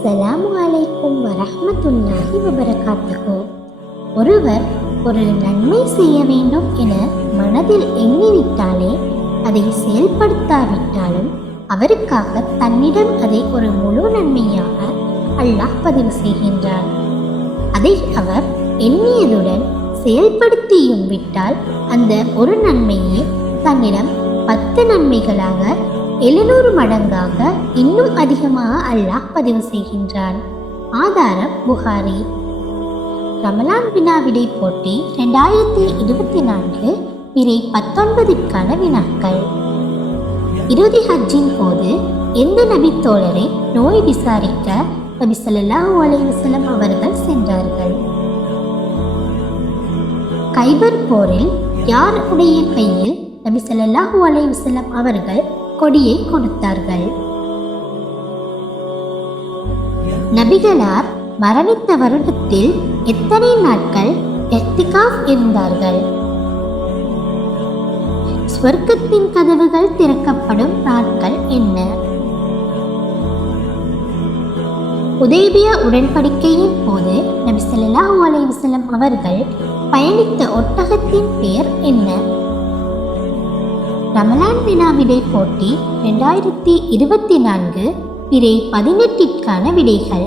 அஸ்ஸலாமு அலைக்கும் வரஹ்மத்துல்லாஹி வபரகாத்துஹு. ஒருவர் ஒரு நன்மை செய்ய வேண்டும் என மனதில் எண்ணிவிட்டாலே அதை செயல்படுத்தாவிட்டாலும் அவருக்காக தன்னிடம் அதை ஒரு முழு நன்மையாக அல்லாஹ் பதிவு செய்கின்றார். அதை அவர் எண்ணியதுடன் செயல்படுத்தியும் விட்டால் அந்த ஒரு நன்மையே தன்னிடம் 10 நன்மைகளாக 700 மடங்காக இன்னும் அதிகமாக அல்லாஹ் பதிவு செய்கின்றான். ஆதாரம் புகாரி. ரமலான் வினா விடை போட்டி 2024 பிறை 19க்கான வினாக்கள். இறுதி ஹஜ்ஜின் போது எந்த நபி தோழரை நோய் விசாரிக்க நபி ஸல்லல்லாஹு அலைஹி வஸல்லம் அவர்கள் சென்றார்கள்? கைபர் போரில் யாருடைய கையில் நபி ஸல்லல்லாஹு அலைஹி வஸல்லம் அவர்கள் கொடியை கொடுத்தார்கள்? நபிகளார் மரணித்த வருடத்தில் எத்தனை நாட்கள் இஹ்திகாஃப் இருந்தார்கள்? ஸ்வர்க்கத்தின் கதவுகள் திறக்கப்படும் நாட்கள் என்ன? ஹுதைபியா உடன்படிக்கையின் போது நபி ஸல்லல்லாஹு அலைஹி வஸல்லம் அவர்கள் பயணித்த ஒட்டகத்தின் பெயர் என்ன? ரமலான் வினா விடை போட்டி 2024 பிறை 18க்கான விடைகள்.